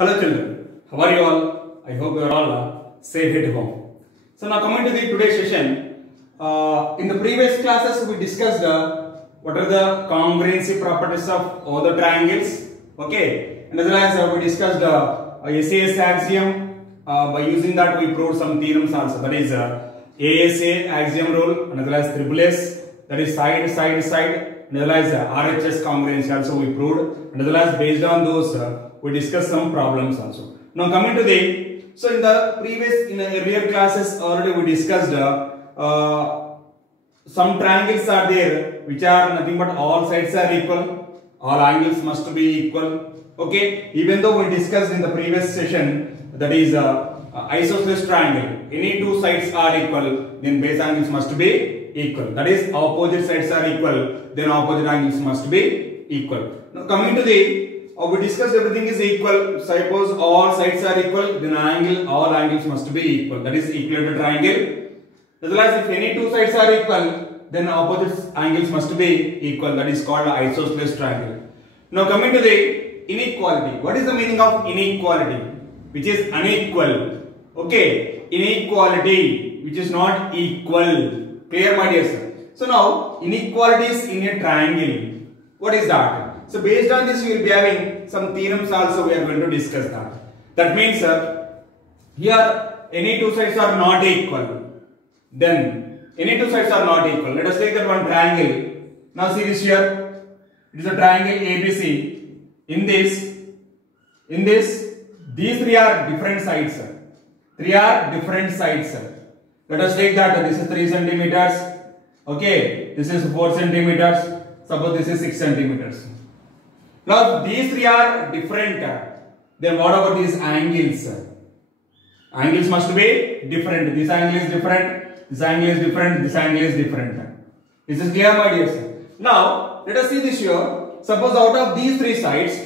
Hello children, how are you all? I hope you are all safe at home. So now coming to the today's session, in the previous classes we discussed what are the congruency properties of all the triangles, okay, and as well as we discussed SAS axiom. By using that we proved some theorems also, that is ASA axiom rule, and as well as triple S, that is side, and as well as RHS congruency also we proved, and as well as based on those we discussed some problems also. Now coming to the, so in the previous, in the earlier classes already we discussed some triangles are there which are nothing but all sides are equal, all angles must be equal, okay. Even though we discussed in the previous session, that is isosceles triangle, any two sides are equal, then base angles must be equal, that is opposite sides are equal, then opposite angles must be equal. Now coming to the, we discussed everything is equal. Suppose all sides are equal, then all angles must be equal. That is equilateral triangle. As well as if any two sides are equal, then opposite angles must be equal. That is called isosceles triangle. Now coming to the inequality. What is the meaning of inequality? Which is unequal. Okay, inequality which is not equal. Clear, my dear sir? So now inequalities in a triangle. What is that? So based on this, you will be having some theorems also we are going to discuss that. That means here any two sides are not equal. Then any two sides are not equal. Let us take that one triangle. Now see this here. It is a triangle ABC. In this, these three are different sides. Three are different sides. Let us take that. This is 3 centimeters. Okay. This is 4 centimeters. Suppose this is 6 centimeters. Now these three are different. Then what about these angles? Angles must be different. This angle is different. This angle is different. This angle is different. This is clear, my dear sir. Now let us see this here. Suppose out of these three sides,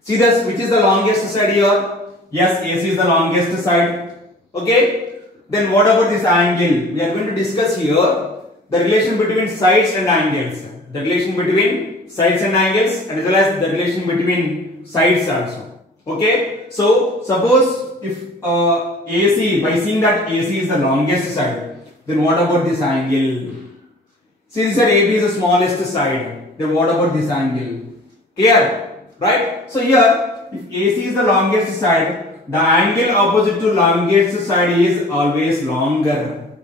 see this, which is the longest side here? Yes, AC is the longest side. Okay. Then what about this angle? We are going to discuss here the relation between sides and angles. The relation between sides and angles, and as well as the relation between sides also. Okay. So suppose if AC, by seeing that AC is the longest side, then what about this angle? Since that AB is the smallest side, then what about this angle? Clear? Right? So here, if AC is the longest side, the angle opposite to longest side is always longer.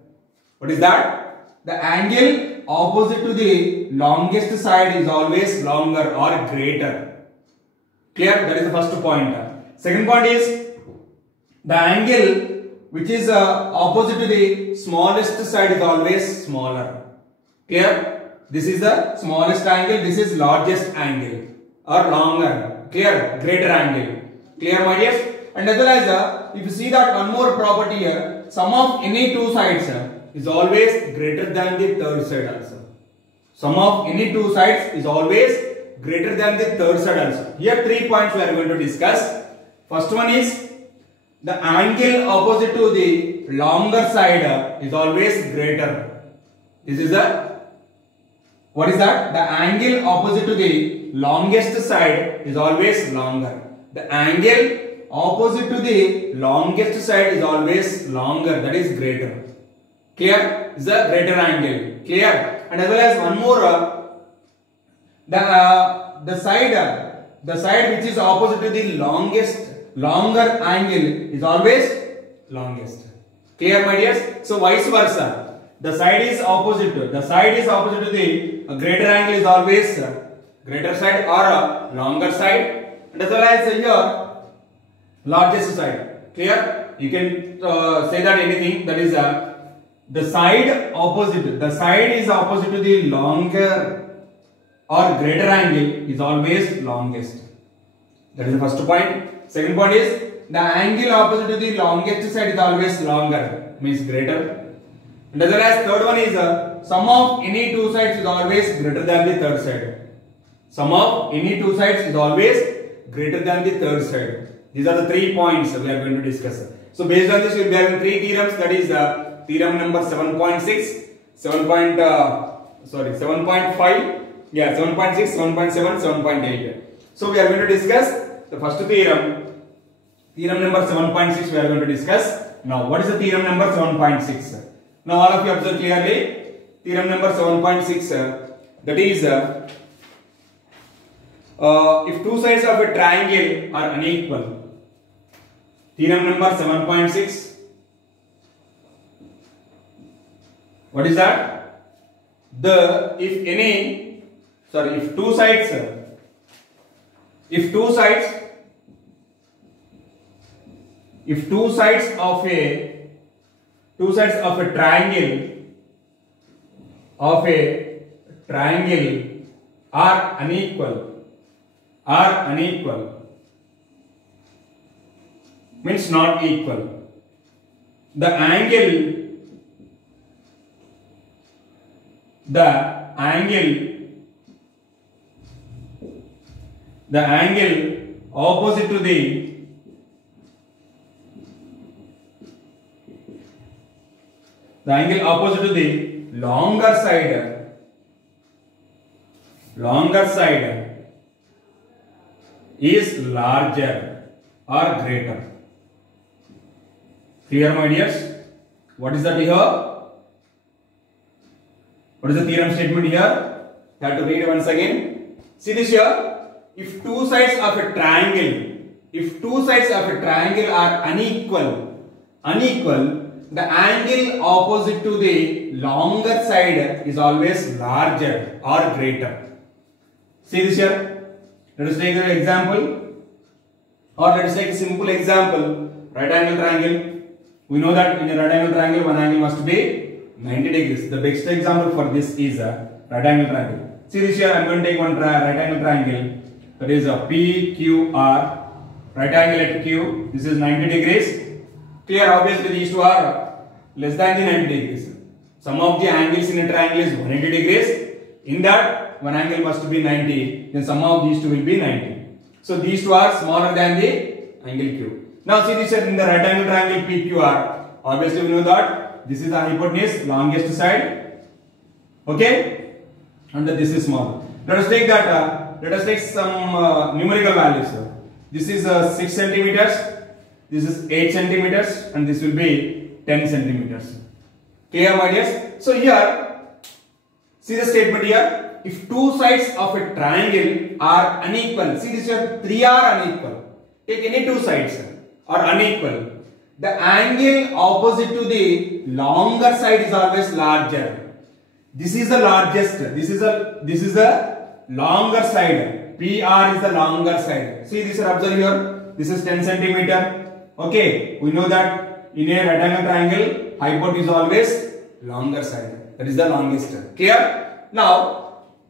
What is that? The angle opposite to the longest side is always longer or greater. Clear? That is the first point. Second point is the angle which is opposite to the smallest side is always smaller. Clear? This is the smallest angle, this is largest angle or longer. Clear? Greater angle. Clear, my dears? And as well as if you see that one more property here, sum of any two sides is always greater than the third side also. Sum of any two sides is always greater than the third side also. Here 3 points we are going to discuss. First one is the angle opposite to the longer side is always greater. This is the, what is that? The angle opposite to the longest side is always longer. The angle opposite to the longest side is always longer, that is greater. Clear? Is a greater angle. Clear? And as well as one more, the side which is opposite to the longer angle is always longest. Clear, my dears? So vice versa, the side is opposite to the greater angle is always greater side or longer side, and as well as here largest side. Clear? You can say that anything, that is the side is opposite to the longer or greater angle is always longest. That is the first point. Second point is the angle opposite to the longest side is always longer, means greater. And as well as third one is sum of any two sides is always greater than the third side. Sum of any two sides is always greater than the third side. These are the 3 points we are going to discuss. So based on this we will be having 3 theorems, that is theorem number 7.6, 7.5, yeah, 7.6, 7.7, 7.8. So we are going to discuss the first theorem, theorem number 7.6 we are going to discuss. Now, what is the theorem number 7.6? Now, all of you observe clearly. Theorem number 7.6, that is, if two sides of a triangle are unequal. Theorem number 7.6. What is that? If two sides of a triangle are unequal, means not equal. The angle opposite to the longer side is larger or greater. Clear, my dears? What is that here? What is the theorem statement here? You have to read once again. See this here. If two sides of a triangle are unequal, the angle opposite to the longer side is always larger or greater. See this here. Let us take an example, or let us take a simple example. Right angle triangle. We know that in a right angle triangle, one angle must be 90 degrees. The best example for this is a right angle triangle. See this here. I am going to take one right angle triangle. That is a PQR. Right angle at Q. This is 90 degrees. Clear? Obviously, these two are less than the 90 degrees. Sum of the angles in a triangle is 180 degrees. In that, one angle must be 90. Then sum of these two will be 90. So these two are smaller than the angle Q. Now see this here in the right angle triangle PQR. Obviously, we know that this is the hypotenuse, longest side. Okay, and this is small. Let us take that. Let us take some numerical values. This is 6 centimeters. This is 8 centimeters, and this will be 10 centimeters. Clear, my dears? So here, see the statement here. If two sides of a triangle are unequal, see this here, 3 are unequal. Take any two sides are unequal. The angle opposite to the longer side is always larger. This is the largest. This is the longer side. PR is the longer side. See this here, observe here. This is 10 centimeter. Okay, we know that in a right angle triangle, hypotenuse is always longer side. That is the longest. Clear? Now,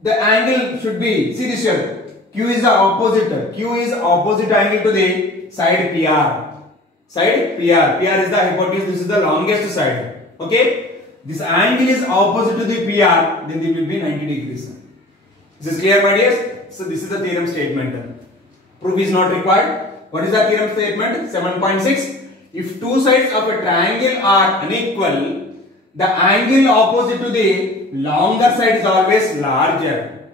the angle should be, see this here, Q is the opposite. Q is opposite angle to the side PR. Side PR. PR is the hypotenuse. This is the longest side. Okay? This angle is opposite to the PR. Then it will be 90 degrees. This is clear, my dears? So this is the theorem statement. Proof is not required. What is the theorem statement? 7.6. If two sides of a triangle are unequal, the angle opposite to the longer side is always larger.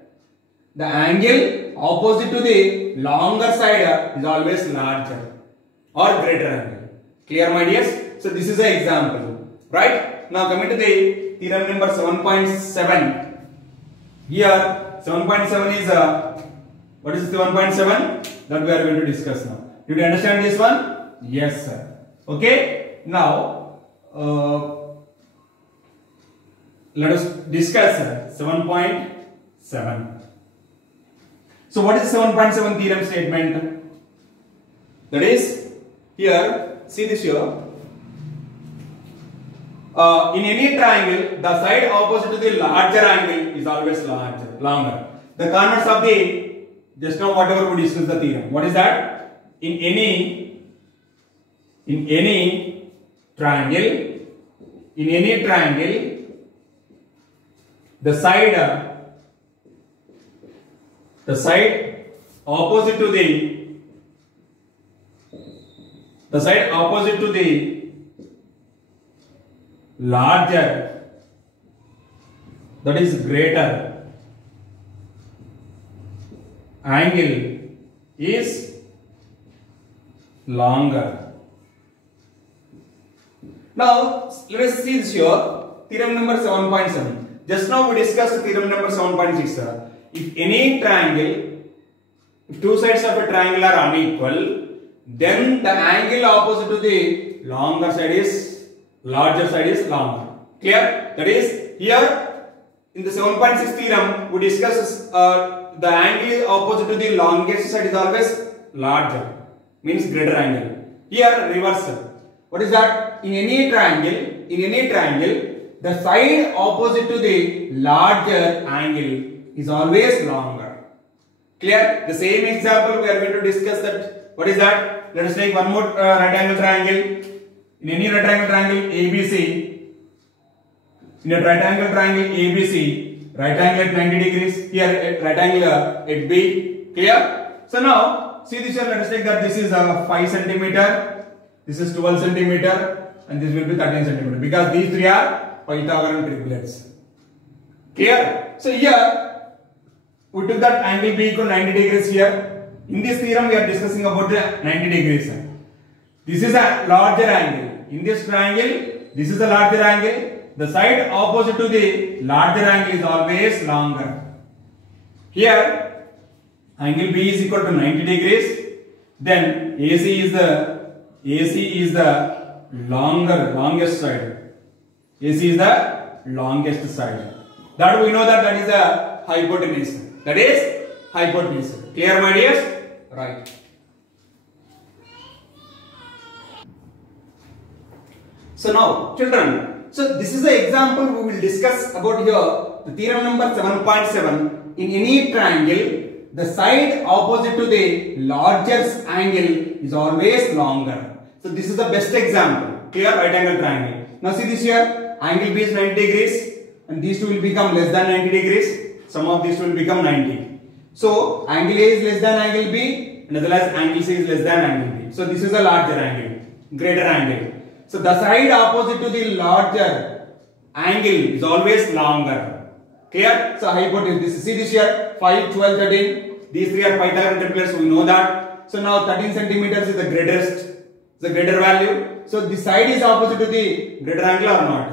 The angle opposite to the longer side is always larger or greater angle. Clear, my dears? So this is the example. Right? Now coming to the theorem number 7.7. Here 7.7 is what is 7.7? That we are going to discuss now. Did you understand this one? Yes, sir. Okay. Now let us discuss 7.7. So what is 7.7 theorem statement? That is here. See this here. In any triangle, the side opposite to the larger angle is always longer. The converse of the, just now whatever we discussed the theorem. What is that? In any triangle, the side opposite to the larger, that is greater angle is longer. Now let us see this here. Theorem number 7.7. Just now we discussed theorem number 7.6. If any triangle, if two sides of a triangle are unequal, then the angle opposite to the larger side is longer. Clear? That is, here in the 7.6 theorem we discussed the angle opposite to the longest side is always larger, means greater angle. Here reverse. What is that? In any triangle, the side opposite to the larger angle is always longer. Clear? The same example we are going to discuss that. What is that? Let us take one more right angle triangle. In any right angle triangle ABC, in a right angle triangle ABC, right angle at 90 degrees, here right angle at B. Clear? So now see this here. Let us take that this is 5 centimeter, this is 12 centimeter, and this will be 13 centimeter, because these three are Pythagorean triplets. Clear? So here we took that angle B equal 90 degrees here. In this theorem we are discussing about the 90 degrees. This is a larger angle. In this triangle, this is a larger angle. The side opposite to the larger angle is always longer. Here angle B is equal to 90 degrees. Then AC is the longest side. AC is the longest side. That we know that is the hypotenuse. That is hypotenuse. Clear, my dears? Right. So now, children, so this is the example we will discuss about here. The theorem number 7.7. In any triangle, the side opposite to the largest angle is always longer. So this is the best example. Clear? Right angle triangle. Now see this here. Angle B is 90 degrees, and these two will become less than 90 degrees. Sum of these two will become 90. So angle A is less than angle B, and as well as angle C is less than angle B. So this is a larger angle, greater angle. So the side opposite to the larger angle is always longer. Clear? So hypotenuse. See this here, 5, 12, 13. These three are Pythagorean triplets. We know that. So now 13 centimeters is the greatest, the greater value. So the side is opposite to the greater angle or not?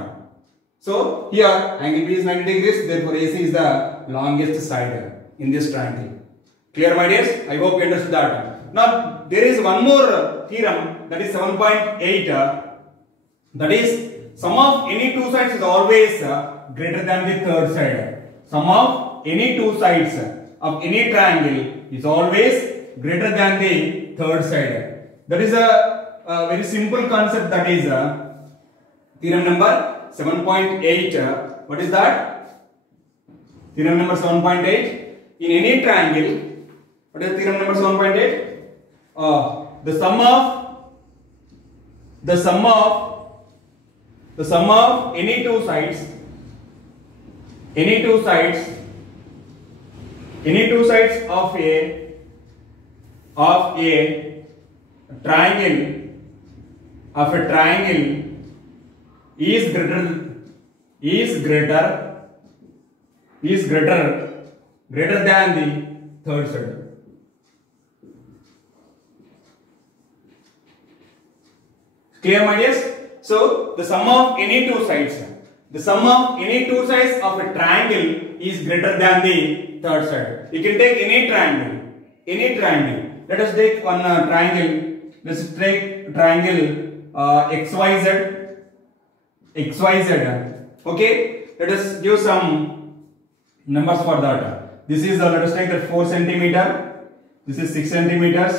So here angle B is 90 degrees. Therefore AC is the longest side in this triangle. Clear, my dears? I hope you understood that. Now there is one more theorem, that is 7.8. That is, sum of any two sides is always greater than the third side. Sum of any two sides of any triangle is always greater than the third side. That is a very simple concept. That is theorem number 7.8. What is that? Theorem number 7.8. In any triangle, what is theorem number 7.8? The sum of any two sides of a triangle is greater than the third side. Clear, my dears? So the sum of any two sides of a triangle is greater than the third side. You can take any triangle. Let us take one triangle. Let's take triangle XYZ. Okay. Let us give some numbers for that. This is let us take that 4 centimeter. This is 6 centimeters.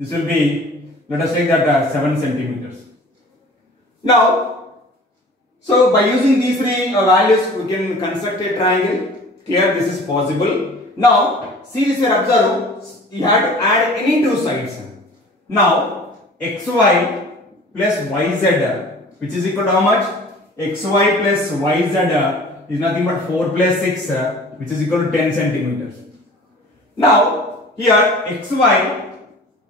This will be, let us take that 7 centimeters. Now, so by using these three values, we can construct a triangle. Clear? This is possible. Now, see this here, observe. You have to add any two sides. Now, xy plus yz, which is equal to how much? Xy plus yz is nothing but 4 plus 6, which is equal to 10 centimeters. Now, here xy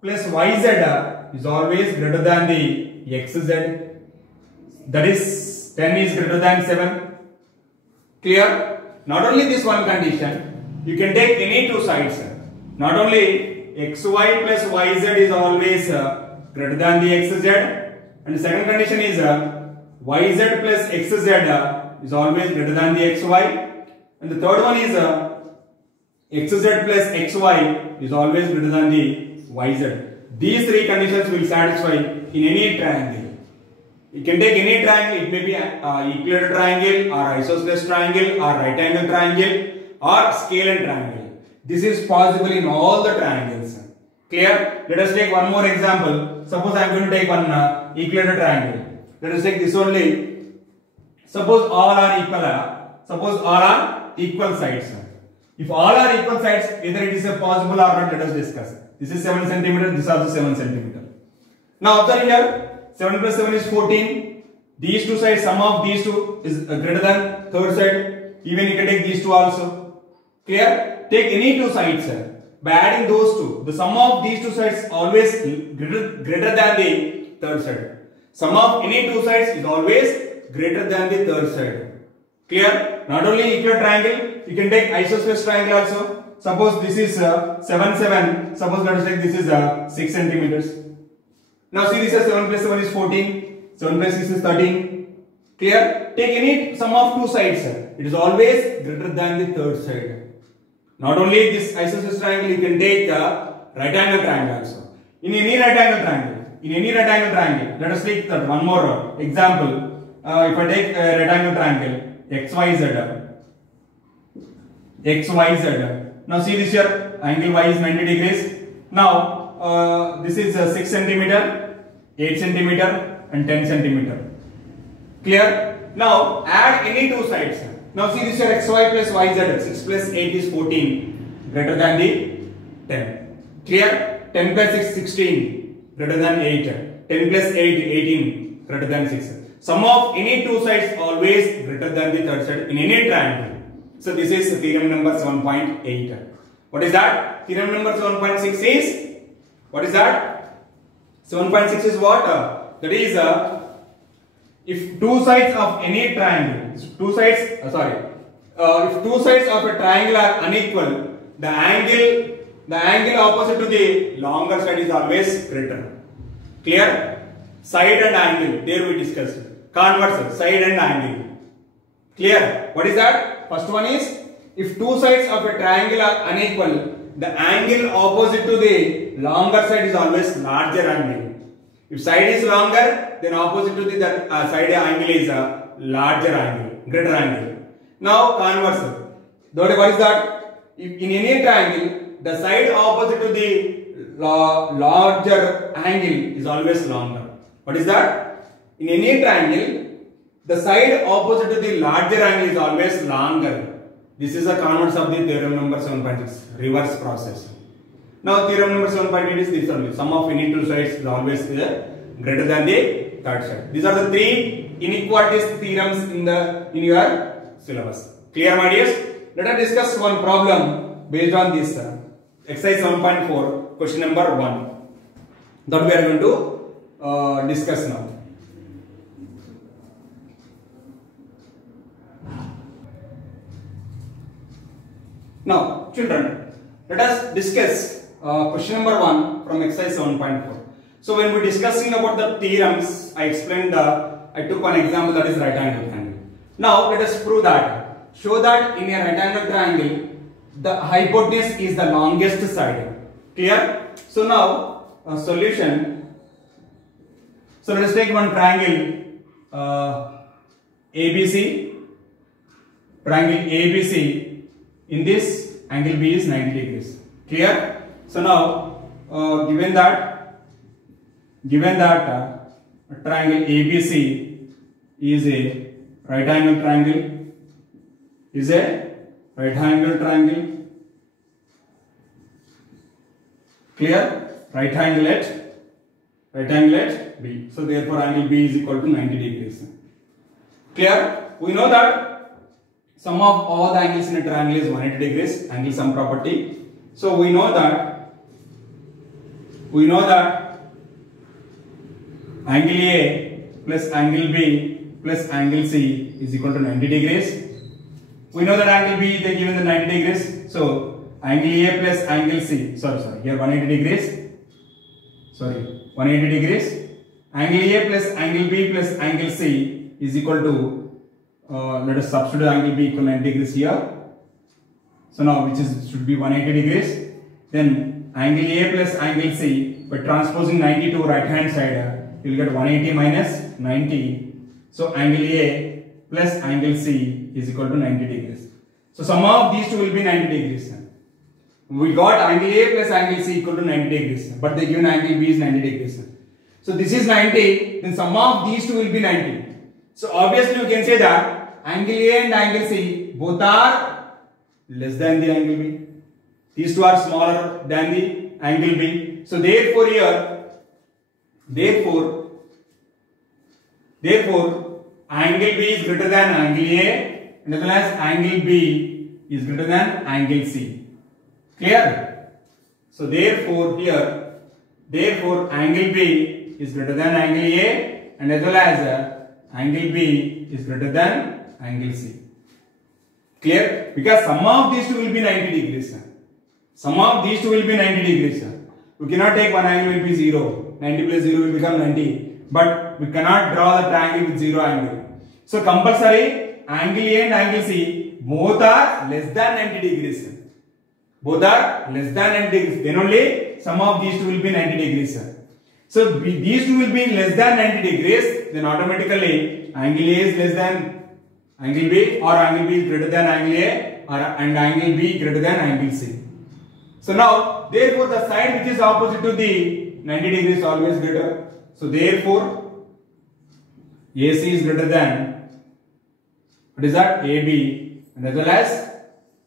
plus yz is always greater than the xz. That is 10 is greater than 7. Clear? Not only this one condition, you can take any two sides. Not only xy plus yz is always greater than the xz, and the second condition is yz plus xz is always greater than the xy, and the third one is xz plus xy is always greater than the yz. These three conditions will satisfy in any triangle. You can take any triangle, it may be equilateral triangle or isosceles triangle or right angle triangle or scalene triangle. This is possible in all the triangles. Clear? Let us take one more example. Suppose I am going to take one equilateral triangle. Let us take this only. Suppose all are equal. Suppose all are equal sides. If all are equal sides, whether it is possible or not, let us discuss. This is 7 centimeter. This is also 7 centimeter. Now observe here. 7 plus 7 is 14. These two sides, sum of these two is greater than third side. Even you can take these two also. Clear? Take any two sides. By adding those two, the sum of these two sides always greater than the third side. Sum of any two sides is always greater than the third side. Clear? Not only equilateral triangle, you can take isosceles triangle also. Suppose this is 7, 7. Suppose let us take this is 6 centimeters. Now see this is 7 plus 7 is 14. 7 plus 6 is 13. Clear? Take any sum of two sides. It is always greater than the third side. Not only this isosceles triangle, you can take right angle triangle also. In any right angle triangle, let us take that one more example. If I take a right angle triangle, XYZ. Now see this here, angle Y is 90 degrees. Now this is 6 centimeter, 8 centimeter and 10 centimeter. Clear? Now add any two sides. Now see this here, XY plus YZ, 6 plus 8 is 14, greater than the 10. Clear? 10 plus 6, 16, greater than 8. 10 plus 8, 18, greater than 6. Sum of any two sides always greater than the third side in any triangle. So this is theorem number 7.8. What is that? Theorem number 7.6 is, what is that? 7.6 is what? That is, if two sides of any triangle, if two sides of a triangle are unequal, the angle opposite to the longer side is always greater. Clear? Side and angle, there we discussed. Converse, side and angle. Clear? What is that? First one is, if two sides of a triangle are unequal, the angle opposite to the longer side is always larger angle. If side is longer, then opposite to the side angle is a larger angle, greater angle. Now converse. What is that? If in any triangle, the side opposite to the larger angle is always longer. What is that? In any triangle, the side opposite to the larger angle is always longer. This is a converse of the theorem number 7.6, reverse process. Now theorem number 7.8 is this only. Sum of any two sides is always greater than the third side. These are the three inequalities theorems in your syllabus. Clear, my dears? Let us discuss one problem based on this exercise 7.4, question number 1. That we are going to discuss now. Now, children, let us discuss question number 1 from exercise 7.4. So, when we are discussing about the theorems, I explained, I took one example, that is right angle triangle. Now, let us prove that. Show that in a right angle triangle, the hypotenuse is the longest side. Clear? So, now, solution. So, let us take one triangle ABC. Triangle ABC. In this, angle B is 90 degrees. Clear? So now, given that triangle ABC is a right angle triangle, Clear? Right angle at B. So therefore, angle B is equal to 90 degrees. Clear? We know that sum of all the angles in a triangle is 180 degrees, angle sum property. So we know that angle A plus angle B plus angle C is equal to 90 degrees. We know that angle B they given the 90 degrees. So angle A plus angle C, sorry, here 180 degrees. Sorry. 180 degrees. Angle A plus angle B plus angle C is equal to, let us substitute angle B equal 90 degrees here. So now which is should be 180 degrees. Then angle A plus angle C, by transposing 90 to right hand side, you will get 180 minus 90. So angle A plus angle C is equal to 90 degrees. So sum of these two will be 90 degrees. We got angle A plus angle C equal to 90 degrees, but the given angle B is 90 degrees. So this is 90, then sum of these two will be 90. So obviously you can say that angle A and angle C both are less than the angle B. These two are smaller than the angle B. So therefore here, therefore angle B is greater than angle A, and as well as angle B is greater than angle C. Clear? So therefore here, therefore angle B is greater than angle A, and as well as angle B is greater than angle C. Clear? Because sum of these two will be 90 degrees. Sum of these two will be 90 degrees. We cannot take one angle will be 0. 90 plus 0 will become 90. But we cannot draw the triangle with 0 angle. So compulsory angle A and angle C both are less than 90 degrees. Both are less than 90 degrees. Then only sum of these two will be 90 degrees. So these two will be less than 90 degrees. Then automatically angle A is less than angle B, or angle B is greater than angle A, and angle B greater than angle C. So now, therefore the side which is opposite to the 90 degrees is always greater. So therefore AC is greater than, what is that? AB, and as well as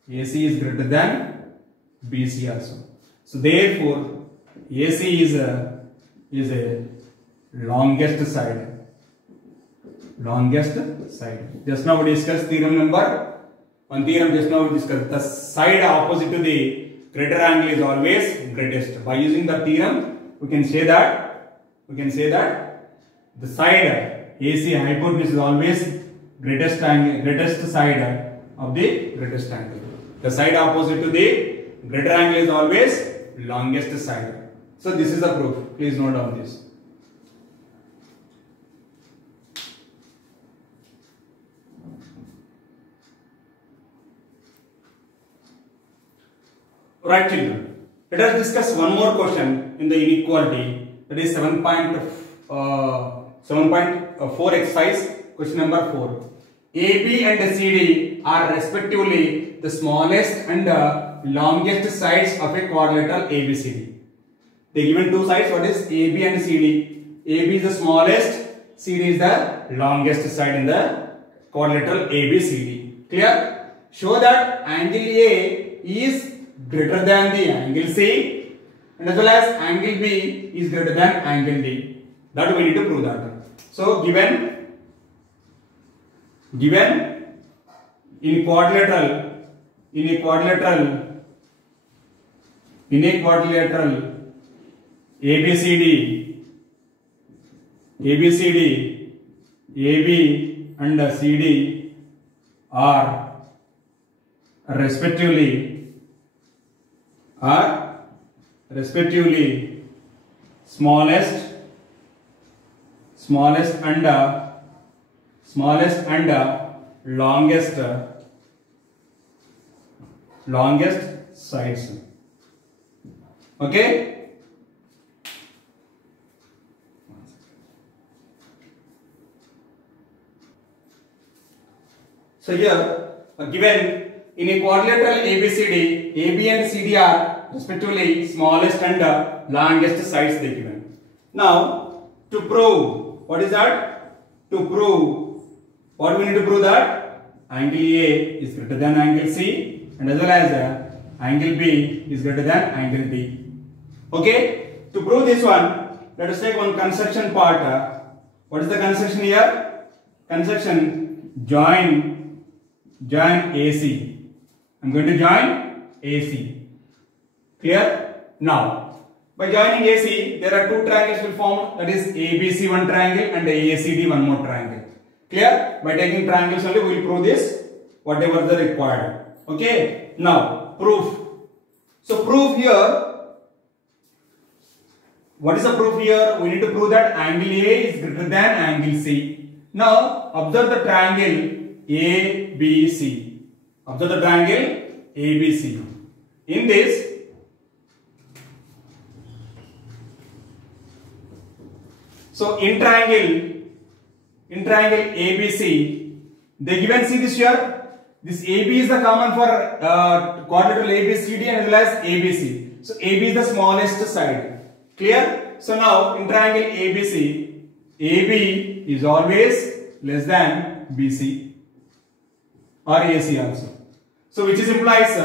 AC is greater than BC also. So therefore AC is a longest side. Longest side. Just now we discussed theorem number 1. Theorem just now we discussed. The side opposite to the greater angle is always greatest. By using the theorem, we can say that the side AC hypotenuse is always greatest angle, greatest side of the greatest angle. The side opposite to the greater angle is always longest side. So this is the proof. Please note down this. Right, children. Let us discuss one more question in the inequality. That is 7.4 exercise. Question number 4. AB and CD are respectively the smallest and longest sides of a quadrilateral ABCD. They given two sides. What is AB and CD? AB is the smallest, CD is the longest side in the quadrilateral ABCD. Clear? Show that angle A is greater than the angle C, and as well as angle B is greater than angle D. That we need to prove that. So given in a quadrilateral ABCD, AB and CD are respectively smallest and longest sides. Okay. So here given in a quadrilateral ABCD, AB and CD are respectively smallest and longest sides they given. Now to prove, what is that? To prove, what we need to prove that angle A is greater than angle C, and as well as angle B is greater than angle D. Okay. To prove this one, let us take one construction part. What is the construction here? Construction, join AC. I'm going to join AC. Clear? Now, by joining AC, there are two triangles will form. That is ABC one triangle and ACD one more triangle. Clear? By taking triangles only, we will prove this, whatever the required. Okay. Now, proof. So, proof here. What is the proof here? We need to prove that angle A is greater than angle C. Now observe the triangle ABC. Observe the triangle ABC. In this, so in triangle ABC, they given, see this here. This AB is the common for quadrilateral ABCD as well as ABC. So AB is the smallest side. Clear? So now in triangle ABC, AB is always less than BC or AC also. So which is implies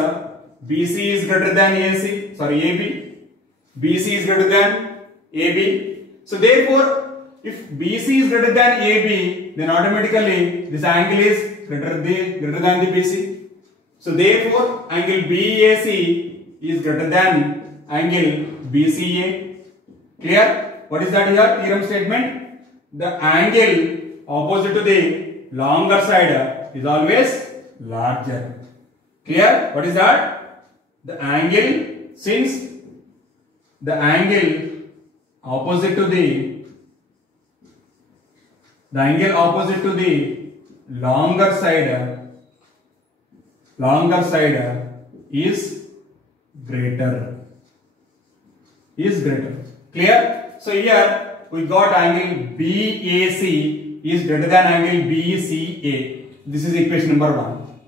BC is greater than AC. Sorry, AB. BC is greater than AB. So therefore, if BC is greater than AB, then automatically this angle is greater than the BC. So therefore, angle BAC is greater than angle BCA. Clear? What is that here? Theorem statement. The angle opposite to the longer side is always larger. Clear? What is that? The angle, since the angle opposite to the longer side is greater. Clear? So here we got angle BAC is greater than angle BCA. This is equation number 1.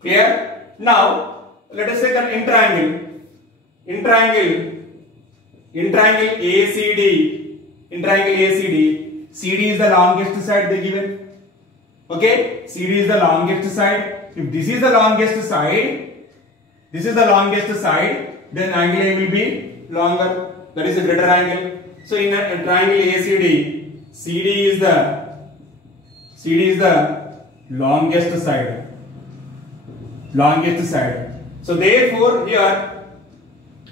Clear? Now let us take an triangle. In triangle ACD, CD is the longest side they given. Okay, CD is the longest side. If this is the longest side, then angle A will be longer. That is a greater angle. So in a triangle ACD, CD is the longest side. So therefore here,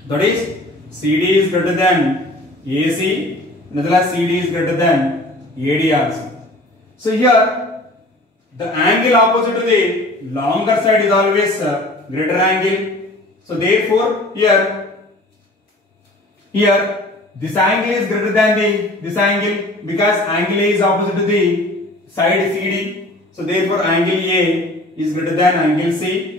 that is CD is greater than AC, nevertheless CD is greater than AD also. So here the angle opposite to the longer side is always greater angle. So therefore here this angle is greater than this angle, because angle A is opposite to the side CD. So therefore angle A is greater than angle C.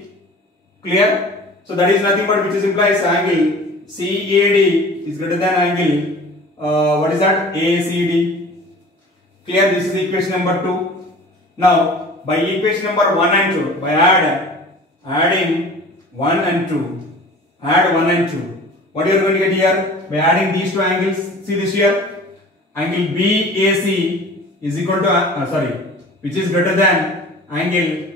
Clear? So that is nothing but which is implies angle CAD is greater than angle what is that? ACD. Clear? This is equation number 2. Now by equation number 1 and 2, by adding 1 and 2, add 1 and 2. What you are going to get here? By adding these two angles, see this here, angle BAC is equal to which is greater than angle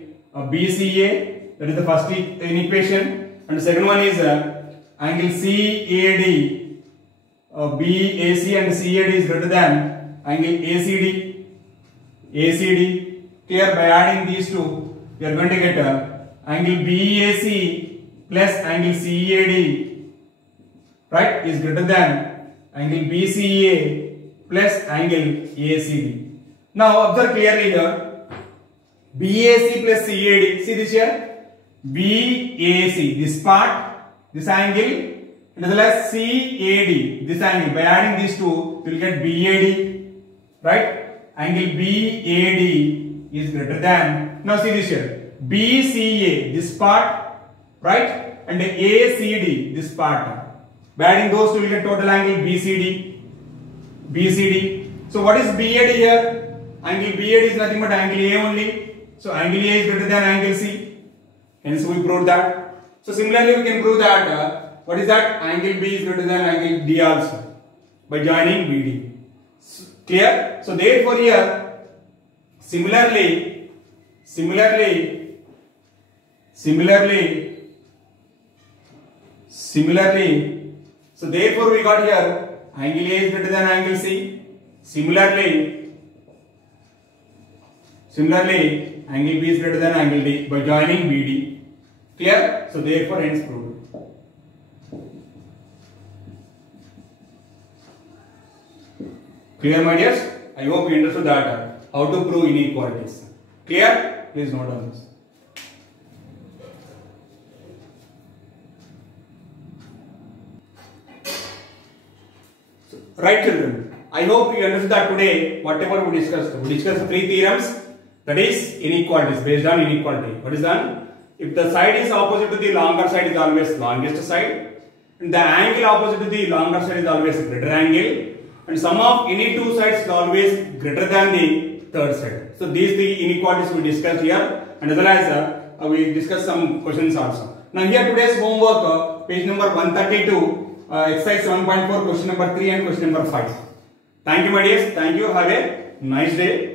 BCA. That is the first equation, and the second one is angle CAD. BAC and CAD is greater than angle ACD. Here by adding these two, we are going to get angle BAC plus angle CAD, right, is greater than angle BCA plus angle ACD. Now observe clearly here, BAC plus CAD, see this here, BAC, this part, this angle, and as well as CAD, this angle. By adding these two, you will get BAD, right? Angle BAD is greater than, now see this here, BCA, this part, right? And ACD, this part. By adding those two, you will get total angle BCD. So what is BAD here? Angle BAD is nothing but angle A only. So angle A is greater than angle C. Hence we proved that. So similarly we can prove that what is that? Angle B is greater than angle D also by joining BD. Clear? So therefore here similarly, so therefore we got here angle A is greater than angle C. Similarly angle B is greater than angle D by joining BD. Clear? So therefore hence proved. Clear, my dears? I hope you understood that how to prove inequalities. Clear? Please note on this. Right, children? I hope you understood that today whatever we discussed. We discussed three theorems, that is inequalities, based on inequality. What is done? If the side is opposite to the longer side is always longest side, and the angle opposite to the longer side is always greater angle, and sum of any two sides is always greater than the third side. So these three inequalities we discussed here, and as well as we discussed some questions also. Now here today's homework, page number 132, exercise 7.4, question number 3 and question number 5. Thank you, my dears. Thank you. Have a nice day.